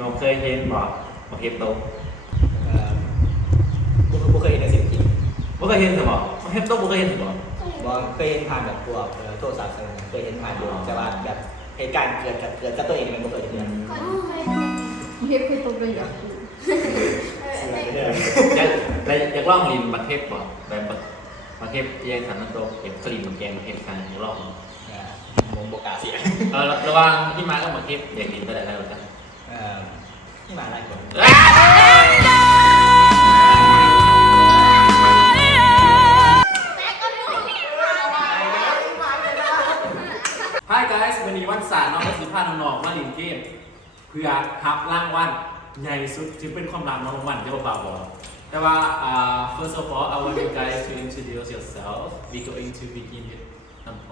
น้องเคยเห็นบ่บ่เห็นโตะเอ่อบ่บ่เคยเห็นในสิ่งจริงบ่เคยเห็นสิบ่บ่เห็นโตะบ่เคยเห็นสิบ่บ่เคยเห็นผ่านแบบพวกเอ่อโทรศัพท์อะไรเคยเห็นผ่านอยู่แต่ว่าแบบเหตุการณ์เกิดกับเกิดกับตัวเองมันบ่เคยเห็นเลยเฮ็ดคือตัวประหยัดอยากอยากอยากลองลินบักเทปบ่แบบบักบักเทปแยงสันนันโตะเห็นสลินมันแกงเห็นกันอยากลองอ่าผมบ่กล้าเสียเออระหว่างที่มากับบักเทปอยากลินก็ได้แล้วกันเอ่อ หมาหลายคนฮาย guys วันนี้วันศาสตร์น้องและสิพาน้องๆมาลินเกมเพื่อทับรางวัลใหญ่สุดที่เป็นความลับน้องรางวัลจะเปล่าบอกแต่ว่า first of all I want you guys to introduce yourself we going to begin with น้ำโพ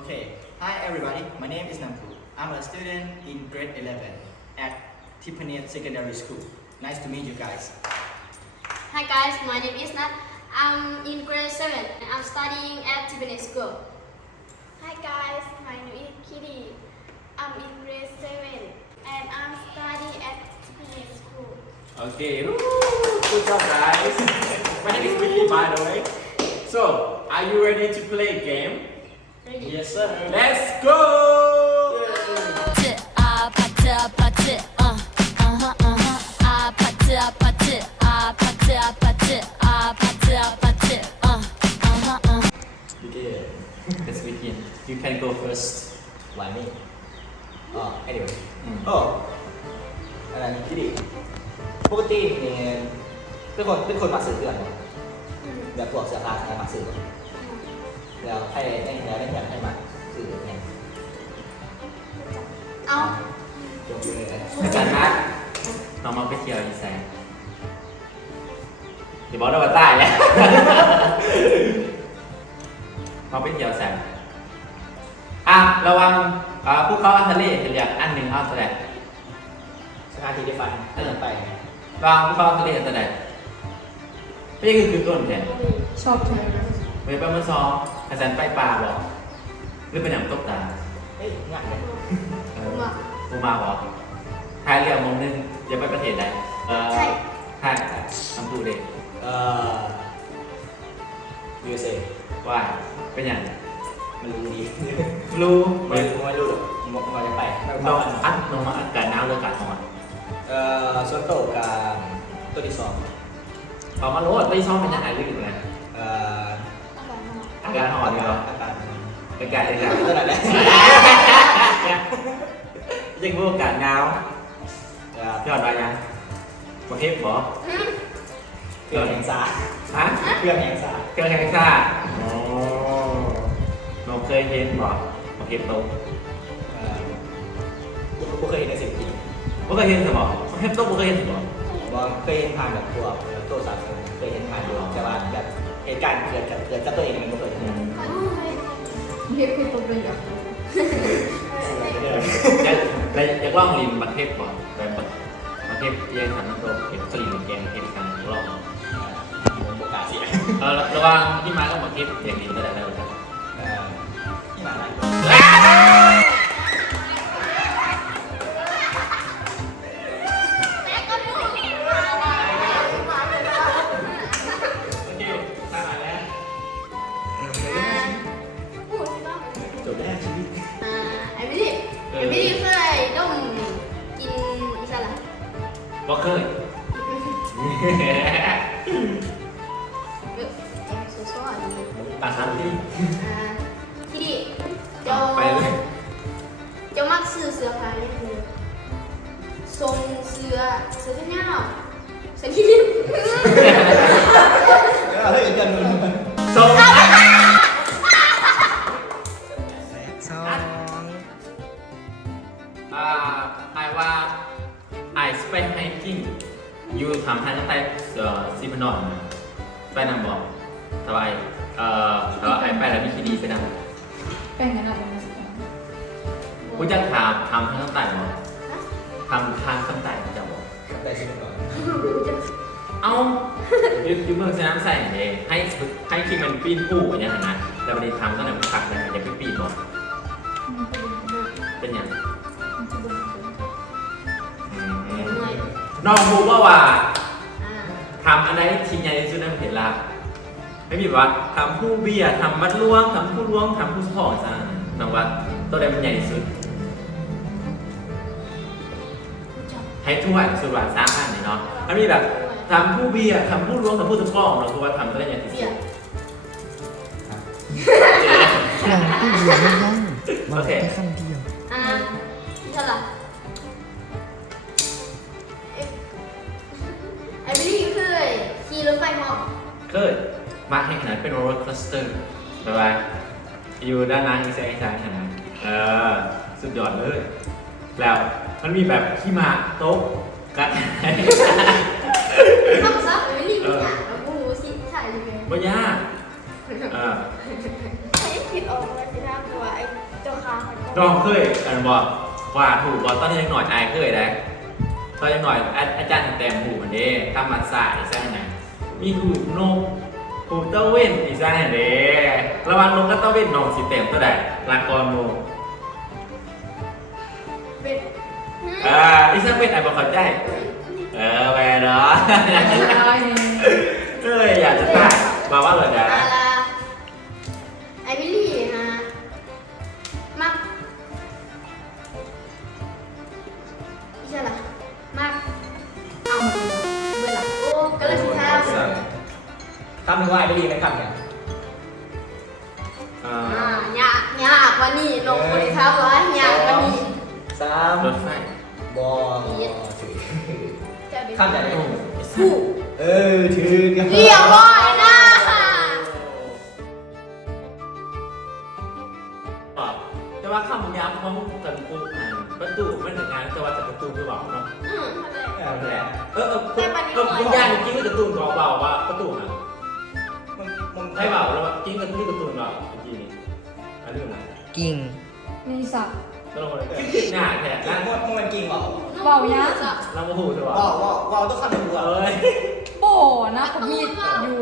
Okay. Hi everybody. My name is Nampu. I'm a student in grade 11 at Tiffany Secondary School. Nice to meet you guys. Hi guys, my name is Nat. I'm in grade 7 and I'm studying at Tiffany School. Hi guys, my name is Kitty. I'm in grade 7 and I'm studying at TPA school. Okay, Woo! good job guys. My name is Billy by the way. So, are you ready to play a game? Ready? Yes sir. Let's go! น้องมาไปเที่ยวอีแซนอย่าบอกนะว่าใต้แล้วมาไปเที่ยวแซนอะระวังอ่าภูเขาอันทะเลจะเรียกอันหนึ่งเอาแสดงสถานที่ได้ฟันให้มันไประวังภูเขาอันทะเลแสดงไม่ใช่คือคือต้นแทนชอบเธอเว้ยไปเมื่อซ้อมอาจารย์ไปป่าบอกหรือเป็นอย่างตกตาเอ้ยง่ายเลยเออกูมาบอกทายเรือมงนึง จะไปประเทศใดเออไทยน้ำปูเด็กเอ่อ USA ว่าเป็นอย่างมันรู้ดีรู้ไม่ไม่รู้ไม่รู้หรอกมองมาจะไปไม่น้ต้อองงอัดลงมาอากาศหนาวหรืออากาศร้อนเอ่อส่วนโตวกับตัวที่สองพอมาโลดไปซ้อมเป็นยังไงลึกนะเอ่ออากาศร้อนนี่เหรออากาศอากาศอากาศตัวนั้นแหละ ยังรู้อากาศหนา วเอ่อพี่อดมายังประเทศบอเครื่องแห่งสาฮะเครื่องแห่งสาเครื่องแข่งซ่าอ๋อน้องเคยเห็นบอประเทศโตะเอ่อบ่เคยเห็นในสิ่งจริงบ่เคยเห็นสิบอประเทศโตะบ่เคยเห็นสิบอบ่เคยเห็นผ่านแบบพวกเอ่อโทรศัพท์อะไรเคยเห็นผ่านอยู่แต่ว่าแบบเหตุการณ์เกิดกับเกิดกับตัวเองมันบ่เคยเห็นเลยเฮ็ดคือตัวประหยัดอยากอยากลองลินบักเทปก่อนแบบ บักบักเทปแยงสันนันโตะเห็นสลินมันแกงเห็นกันอยากลองผมบ่กล้าเสียเออระหว่างที่มากับบักเทปอยากลินก็ได้แล้ว บ่เคยเออเอ็มโซโซอะดีตาสันที่อ่าที่ดีเจ้าไปเลยเจ้ามักซื้อเสื้อผ้าเนี่ยคือทรงเสื้อเสื้อแขนยาวเสื้อยืดเออเฮ้ยอีกอันหนึงส่ง ไอสไปไฮกิ้งอยู่ทำให้ตั้งแต่เอ่อซีพนอนไปนำบอกแต่ว่าไอเอ่อแต่ว่าไอไปแล้วมีคีดีไปนำเป็นกันอะไรนะกูจะถามทำทางตั้งแต่บอกทำทางตั้งแต่จะบอกได้ชีวิตก่อนเอ้ายูยูเมืองสนามใส่เองให้ให้คิงมันปีนผู้อย่างนี้ยนะแล้ววันนี้ทำตั้งแต่มันขัดเลยอย่าไปปีนบอก น้องรู้ว่าว่าอ่าทำอะไรที่ใหญ่ที่สุดในประเทศลาวไม่มีแบบว่าทำผู้เบียร์ทำวัดล้วงทำผู้ล้วงทำผู้สองซะน้องวัดตัวใดมันใหญ่ที่สุดให้ถ้วยสุดหวานสามอันนี่เนาะมันมีแบบทำผู้เบียร์ทำผู้ล้วงทำผู้สะกองเราคือว่าทำตัวได้ใหญ่ที่เสีสุยดอย่างผู้เดียวไม่ได้มันโอเคแค่คำเดียวอ่านี่เท่าไหร่ ไฟเหอเคยมาแข่งขันเป็นโรลเลอร์คอสเตอร์บ๊ายบายอยู่ด้านหน้าอีแซงอีสานขนาดเออสุดยอดเลย แล้วมันมีแบบขี้หมาโต๊ะกันทำซับไอ้บิลลี่มีอย่างแล้วกูรู้สิใช่หรือไงไม่ยากเออใช้คิดออกมาสินะตัวไอ้เจ้าค้ามันน้องเคยอันบอกว่าถูกว่าตอนนี้ยังหน่อยอายเคยได้ตอนยังหน่อยอาจารย์แต้มหูมันเด้ทำมันสายอีสานนะมีหูนกหูเต้าเว้นอีสานเด้ระวังนกกับเต้าเว้นน้องสิเต็มเท่าใดลากรนกเป็นอ่าอีสานเป็นไอ้บอกเข้าใจเออแม่เนาะเอ้ยอยากจะตายมาว่าเลยนะอะำหนึ่งว่าไอ้ไม่ดีเป็นคำเนี่ยอ่าอ่ายากยากกว่านี่ลงบริษัทว่ายากกว่านี่สามรถไฟบอถือจะได้คำไหนไม่ถูกผู้เออถือกันเรียบร้อยนะแต่ว่าข้ามยามเขากันกูอ่านประตูไม่ถึงงานแต่ว่าจะประตูคือบอกเนาะอืมเออแหละเออเออเออเออมึงยากจริงๆกับประตูบอกเบาว่าประตูนะมึงมึง ให้เบาแล้วจริงกับที่ประตูเบาเมื่อกี้นี้อันนี้นะกิ่งมีสักแล้วเราเลยคิดหน้าแทนมึนั่งนมึงมันจริงเหรอเบายักเราโมโหใช่ป่ะว้าวว้าวว้าวต้องคำหนึ่งเอ้ยโบนะผมมีอยู่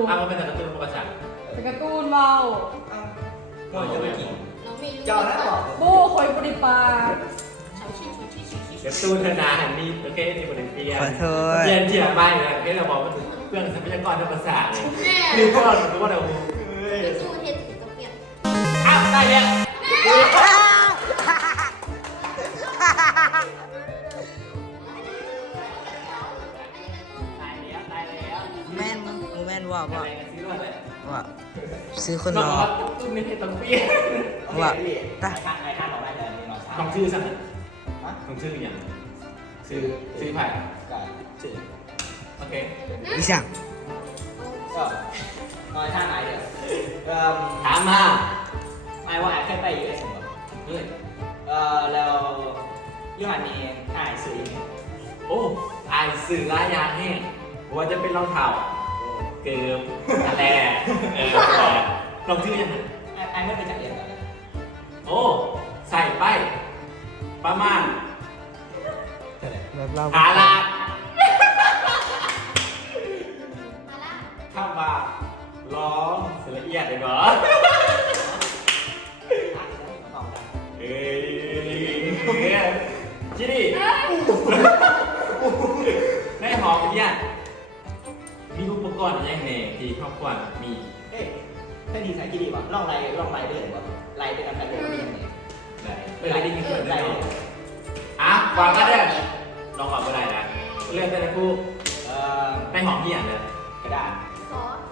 เอามาเป็นการ์ตูนภาษาแต่การ์ตูนเบามึงจะไม่จริงน้องมีเจ้าแล้วบอกโบคอยบริปาการ์ตูนธนาหันนี่โอเคที่บริเตียขอโทษเจียนเจียไม่เลยแค่เราบอกว่า เพื่อนทรัพยากรทางภาษาเลยแม่คือพวกเราคือว่าเราเป็นสู้เฮ็ดกับเปลี่ยนอ้าวได้แล้วตายแล้วตายแล้วแม่นมึงแม่นว่าอะว่าไรกันซื้อเลยว่าซื้อคนน้รองอว่าตุ้มไม่ใช่ต้องเปลี่ยนว่าตาข้างไอ้ข้างของไอ้เดินมีน้องชายต้องชื่อสักฮะต้องชื่ออย่างซื้อซื้อไผ่ก็ชื่อ โอเคอีสั่งก็น้อยข้างไอ้เดียวเอ่อถามมาไอ้ว่าไอ้แค่ไปอยู่ไอ้สมบัติเฮ้ยเอ่อแล้วยูหันนี่ไอ้ซื้อยังไงโอ้อ่านสื่อร้ายยางแห้งว่าจะเป็นรองเท้าเกิมอะไรเออลองชื่อยังไงไอ้ไอ้ไม่ไปจัดเรียนกันโอ้ ใส่ไป ประมาณ เท่าไหร่ แบบเราหาลาด ร้องเสียละเอียดเลยเหรอเอ้ยจิดิในหอมเนี่ยมีอุปกรณ์อะไรแน่ที่ครอบครัวมีเอ๊ะถ้าดีสายกี่ดีวะลองไล่ลองไล่ไปเลยวะไล่ไปกันไปเลยมีอย่งนี้ได้เวลาได้ยินเสียงได้อะวางก็ได้ลองวางก็ได้นะเรื่องแต่ละคู่เอ่อในหอเนี่ยเลยกระดาษขอวิ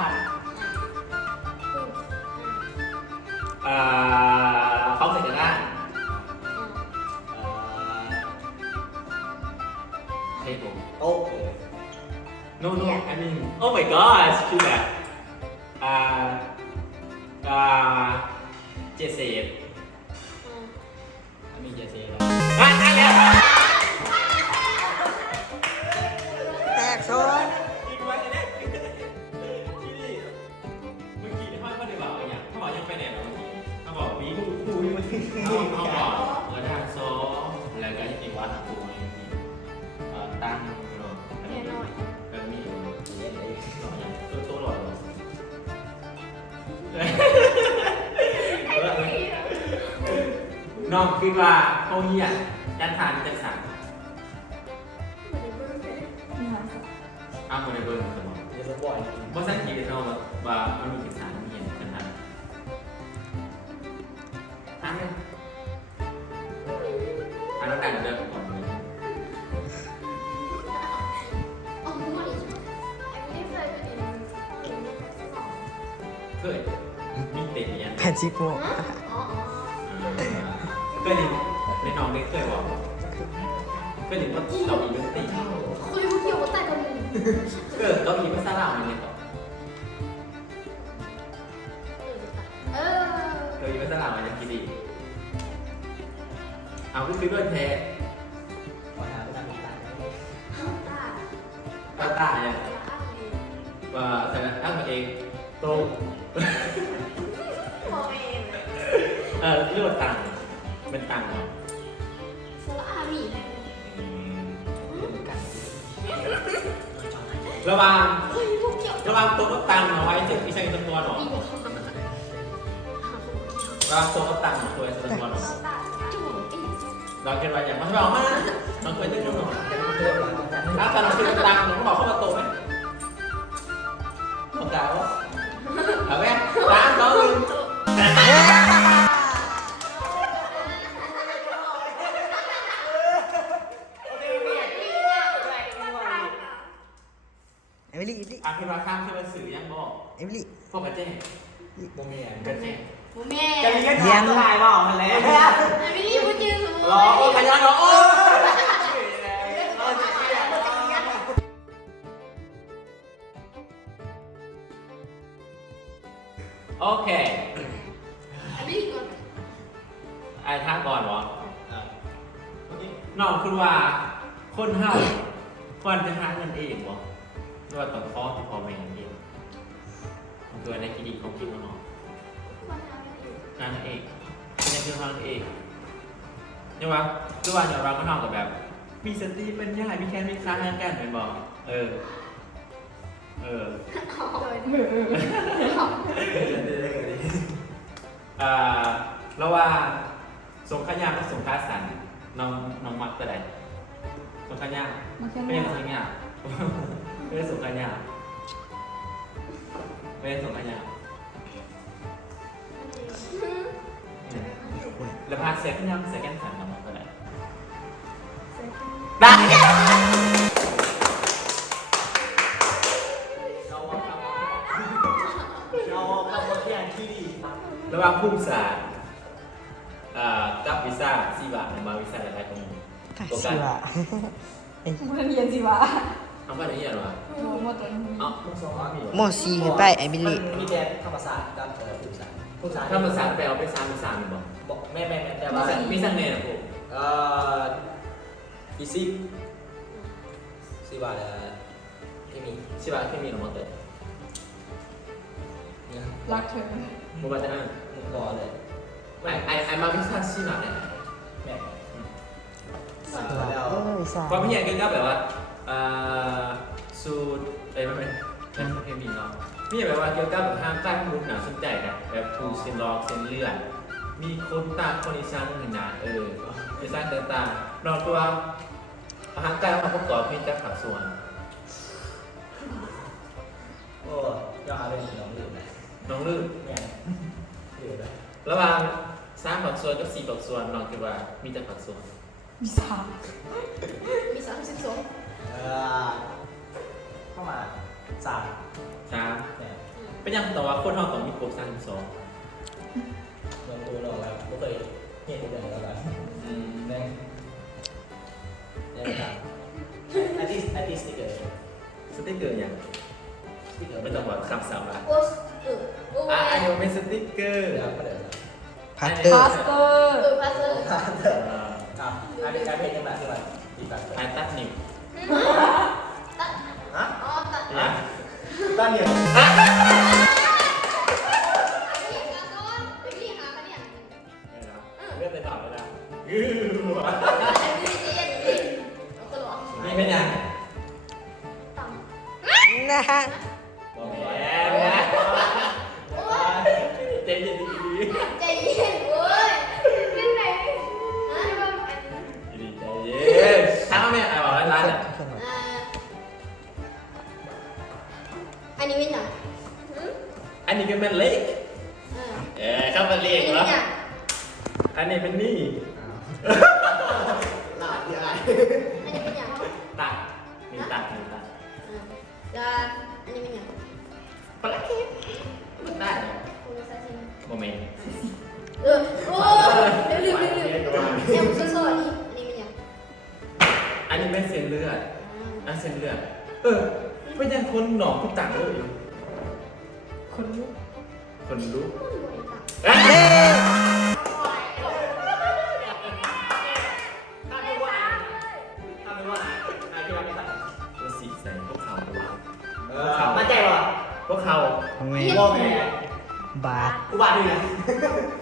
แล้วทันเอ่อเขาใส่กระดาษเอ่อเทปผมโต๊ะ no no I mean oh my gosh คือแบบอ่าอ่าเจเซตมีเจเซ่แล้วอะได้แล้ว เลือกสามอาวโมเดลเบิร์นตัวเดี๋ยอะบ่อยเพราะสังเกตเราแบบว่ามันมีกิจสารเห็นกันนะอันั้นอันนั้นแต่งเรื่องก่อนเลยเคยมีเด็กเรียนแผ่นชิปโม เคยเรียนน้องได้เคยบอก เคยเห็นว่าเราอีเป็นตีคุยเกี่ยวกับแต่กับมึงเออเราอีภาษาลาวมันเนี่ยเออเราอีภาษาลาวมันยังกินดีเอาก็คือด้วยแท้ขอหาผู้นำอีกท่านตาก็ตายอะว่าแต่อ้างมาเองตรงพอเองเออเรียกว่าตังเป็นตังเหรอ ระวังเฮ้ยพวกเกี่ยวระวังตัวกับตังเอาไว้เจ็บพี่ชายตัวหนออีกแล้วระวังตัวกับตังเอาตัวตัวหนอตัดจุ๊บอีกเราเกิดมาอย่างมันบอกมาน้องเคยต้นด้หน่องหลังจากนั้นถ้าตอนเราคือตังน้องบอกเข้ามาโตไหมน้องกล่าวเอาไหมสามสอง มิลี่เอมิลี่อะคือว่าข้ามคือว่าสื่อยังบอกเอมิลี่พ่อกระเจ้โมเมียนกระเจ้แม่จะมีกันทางถ่ายว่าออกมาแล้วไม่รีบพูดยืนสมมติรอโอ้ขยันรอโอ้โอเค อันนี้ก่อนไอ้ท่าก่อนวะน้องคือว่าคนเฮาควรจะหาเงินเองวะ หรือว่าต้องขอที่พ่อแม่เองมันคือในคิดดีของคิดว่าน้องงานเองนี่คือทางเองใช่ปะคือว่าเดี๋ยวเราก็นอนกับแบบ มีสติเป็นย่ามีแค่มีค้าแกันเป็นบอกเออ เอออ่าระหว่างสงขยากับสงขาสันน้องน้องมักแต่ไหนสงขยาไม่ใช่สงขยา ไม่ได้สงขยาไม่ได้สงขยาแล้วพาเซ็กยังเซ็กแอนสันน้องมักแต่ไหนได้เราว่าคำเราคำว่าแค่ที่ดีระหว่างภูมิศาสตร์อ่ากับวีซ่าซีบาทในมาวีซ่าอะไรตรงนี้ถ่ายเสื้อมันเรียนสิวะ ทำว่าอะไรอย่างวะโอ้โหตัวนี้เอ้าลูกสองอามีโมซีขึ้นไปเอมิลี่มีแต่ธรรมศาสตร์กับเออผู้ศาสตร์ผู้ศาสตร์ถ้าภาษาแปลว่าเป็นซามเป็นซามบอกบอกแม่แม่แม่แต่มีว่าสังมีสังเนนะผมเอ่อฟิสิกส์สิว่าเอ่อที่มีใช่ป่ะแค่มีหรอมอเตอร์เนี่ยรักเธอมูบาตานั่นมุกรอเลยไอไอไอมาวิซ่าซีนาเนี่ยแม่เสื้แล้อวเอ้ยสาความพี่ใหญ่ก็แบบว่า อ่าสูตรเอ้ยไม่เป็นเป็นเคมีเนาะพี่แบบว่าเกี่ยวกับแบบห้ามตั้งมุกหนาสนใจนะแบบทูเซนลอกเซนเลือดมีคนตาคนอีสานหนาเอออีสานเดินตาเราตัวอาหารใต้มาประกอบมีจากผักส่วนโอ้ยอดเลยน้องลืมนะน้องลื่นแม่ลืมนะระหว่างสามผักส่วนกับสี่ผักส่วนน้องคิดว่ามีแต่ผักส่วนมีสามมีสามสิบสอง เอ่อเข้ามาสามสามเนี่ยเป็นยังแต่ว่าคนเราต้องมีครบสามสิบสองลงตัวลงแล้วไม่เคยเห็นเลยแล้วกันอืมแม่งเนี่ยครับอาทิตย์อาทิตย์สติ๊กเกอร์สติ๊กเกอร์อย่างสติ๊กเกอร์ไม่ต้องบอกคำสาวละโอสเออโอ้อะอันยนี้เป็นสติ๊กเกอร์เดี๋ยวก็เดี๋ยวพาสเตอพาร์ สเตอเอร์อพาสเตอร์ครับอันนี้การเพลงยังไงที่ว่าดีแบบ ไอตัดนิวตัด ฮะอ๋อตัดนะตั้งเนี่ยพี่มาก่อนเดี๋ยวพี่หาคะแนนเลือกไปต่อเลยนะยื้ออันนี้เย็นดิเอาตลอดนี่เป็นยังนะฮะบอกแล้วนะใจเย็นดีใจเย็นเว้ยขึ้นไปฮะใจเย็นถามว่าแม่ไอ้บอกร้านร้านอะ มันเล็กเออเออเข้ามาเล็กอันนี้แล้วเนี่ยอันนี้เป็นนี่หลาดที่อะไรอันนี้เป็นอย่างตักมีตักมีตักเออแล้วอันนี้เป็นอย่างปลาเค็มมันได้เหรอคุณซาซิมิโมเมนต์เออโอ้ลืมลืมลืมลืมเอ็มโซโซอันนี้อันนี้เป็นอย่างอันนี้เป็นเส้นเลือดอ่าอันเส้นเลือดเออไม่ยังคนหนองคุณตักเลยอยู่คนลุก คนรู้เย้ถ้าไม่ว่าถ้าไม่ว่าไอ้ที่เราไม่ตัดตัวสีใส่พวกเขาเออมาแจ้งว่ะพวกเขาทำไมบอกไงบาทกูว่าดีนะเ